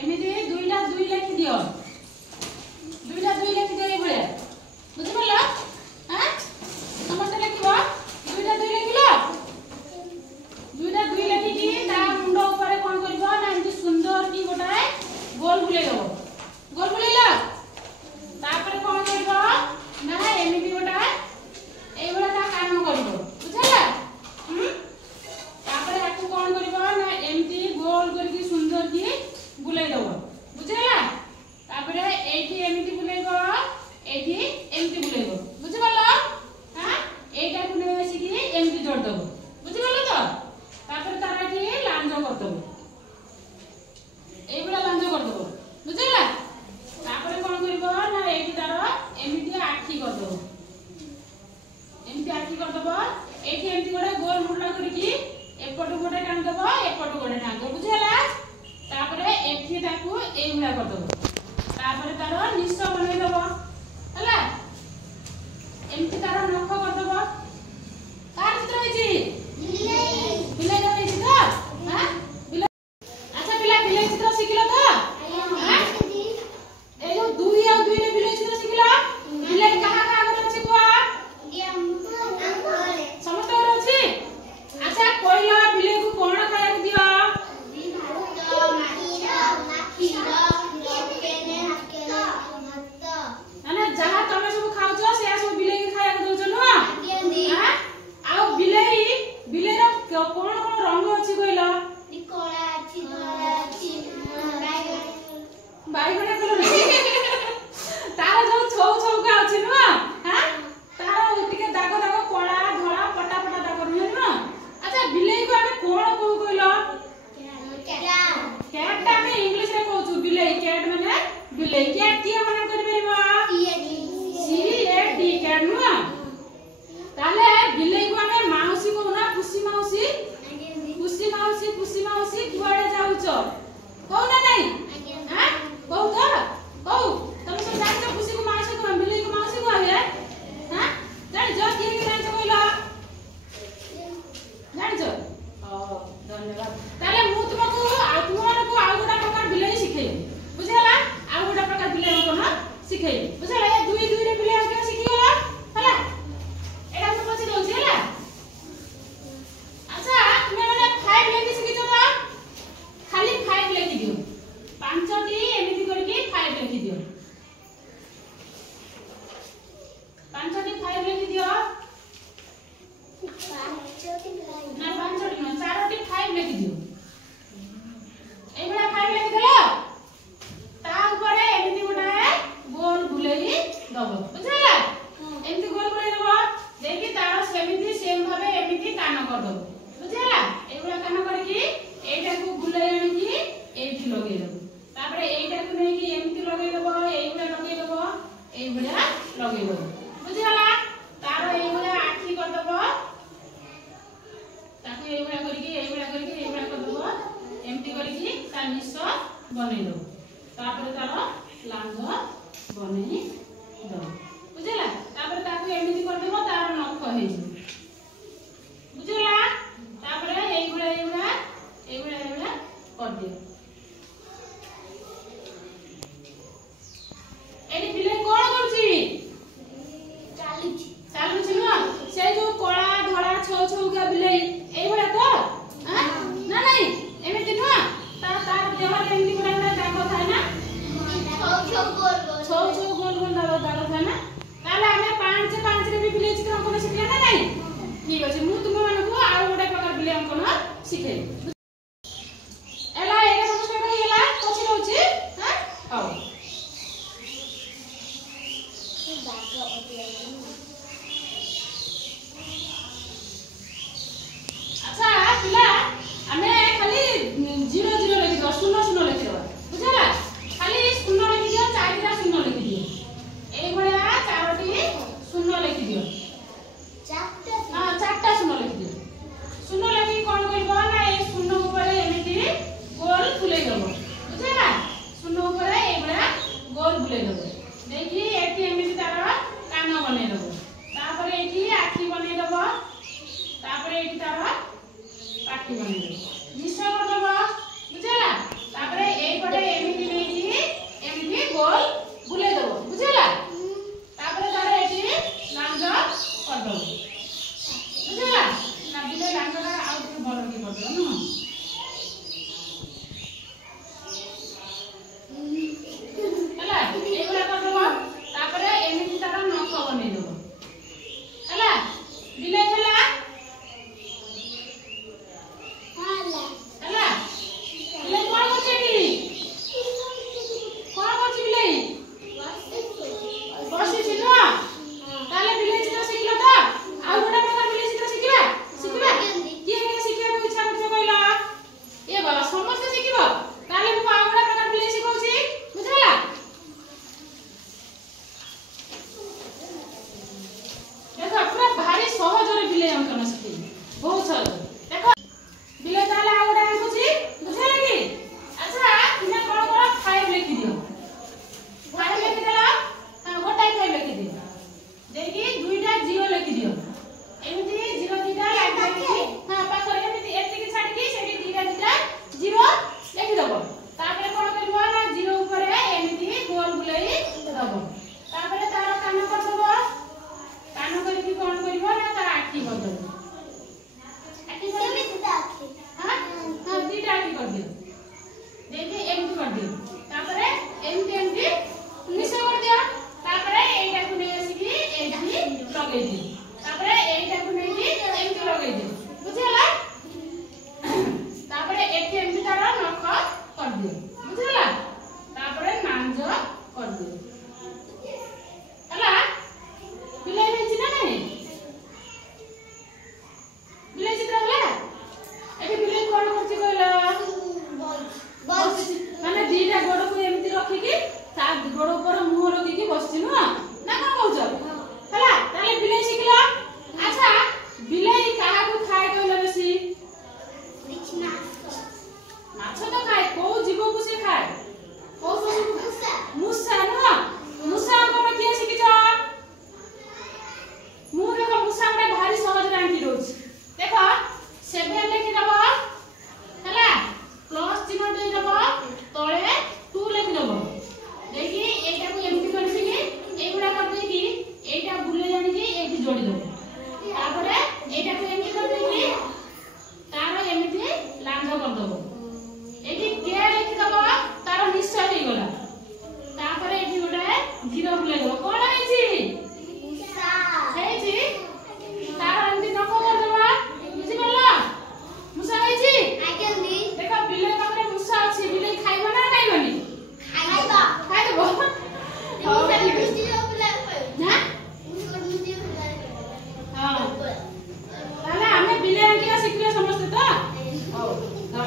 एमिति दुईटा दुई लिखि दियो दुईटा दुई लिखि दियो ए भलिया बुझि पल्ला हां समस्त लिखिबो दुईटा दुई लिखिलो दुईटा दुई लिखि कि ता मुंडो ऊपर कोन करबो ना एमिति सुंदर की गोटाए गोल बुले दो गोल बुलेला तापर कोन करबो ना एमिति गोटा ए बला ता काम करबो बुझला तापर याकू कोन करबो ना एमिति गोल करके सुंदर की बुले दो बुझला तापर एठी एमिति बुलेबो एठी एमिति बुलेबो बुझि पल्ला हां एटा को नै आसी की एमिति जोड़ दबो बुझि पल्ला तो तापर तारा की लांजो कर दबो ए बला लांजो कर दबो बुझला तापर कोन करबो ना एठी तारा एमिति आखी कर दबो एमिति आखी कर दबो एठी एमिति गोटे गोल मुंडा करकी एपटो गोटे टांग दबो एपटो गोटे टांग दबो बुझला तापर एठी ताकू ए बला कर दबो तापर तारा निश्चय बनै दबो हला एमिति तारा नख कर दबो कार चित्र होई छी बिलाई होई छी तो हां बिलाई अच्छा बिलाई बिलाई चित्र सिखिलो तो हां ए जो दुई आ दुई ले बिलाई चित्र सिखिलो बिलाई कहां कहां कर अछि को समस्त कर अछि अच्छा कोइला बिलाई को कोन खाया दियो जहाँ तमे सब खाउ छ से सब बिलाई के खाया दउ छ न हां आ बिलाई बिलाई रो कोन कोन रंग अछि कइला कोला अछि धोला अछि बाइगण कलर तार जो छौ छौ का अछि न हां तार टिके दाग दाग कोला धोला पटा पटा दाग रहै न अच्छा बिलाई को आमे कोन कहू कइला कैट ता में इंग्लिश रे कहू छु बिलाई कैट माने बिलाई कैट किया माने कर परबा सी कैट न ताले बिलाई को आमे माउसी को ना खुशी माउसी कुआडे जाउ छ कहू ना नहीं हां कहू तो कहू तुम सब जान छ खुशी को माउसी को बिलाई को माउसी को है हां जान जो किए के जान छ कहला जान छ ओ धन्यवाद ताले मु तुमको आ तुमको आ गोटा प्रकार बिलाई सिखै बुझला आ गोटा प्रकार बिलाई को ना सिखै बुझला ए दुई दुई रे बिलाई के सिखियो हला एटा तो पछि दउ छी हला अच्छा तुमे माने 5 लेखि सिखि छ ना खाली 5 लेखि दियो पांचटी एमिति करके 5 लेखि दियो पांचटी 5 लेखि दियो ना पांचटी ना चारोटी 5 लेखि दियो एबडा 5 लेखि देलो ता ऊपर एमिति गोटा गोल बुलेई दबो बुझला एमिति गोल बुलेई दबो देखि तार सेमिति सेम भाबे एमिति कान कर दबो बुझला एबडा कान करकी एटा को बुलेई आनी की एठी लगे दबो तापर एटा को नै की एमिति लगे दबो एबडा लगे दबो एबडा लगे दबो बुझला तार एबडा आखी कर दबो ताको एबडा करकी कर दबो एमिति करकी ता निश्चय बनै दबो तापर तार लांज बनै दबो बुझला तापर ताको एमिति कर देबो तार नख हे जे बुझला तापर एबडा कर दियो एडी बिलाई कोन करछि चालू छी न से जो कोला धड़ा छौ छौ का बिलाई एबडा तो हां ना नहीं एमिति न ता तार देहर एमिति गोटा दाग थाय ना छौ छौ गोल गोल दाग थाय ना ताले हमें 5 5 रे भी बिलाई चित्र अंकन सिखला ना नहीं ठीक अछि मु तुम माने को आ गोटा प्रकार बिलाई अंकन सिखै एला एटा समस्या कहि गेला पछि रहउछि हां आओ अच्छा पिला हमें खाली 0 0 लिखि दो 0 0 लिखि दो बुझला खाली 0 लिखि दियो 4टा 0 लिखि दियो ए भलिया 4टी 0 लिखि दियो 4टा हां 4टा 0 लिखि दियो 0 लिखि कोन करबो ना ए 0 रखिकी ता गोड़ ऊपर मुह रखिकी बसछि नुह ना कौन कौच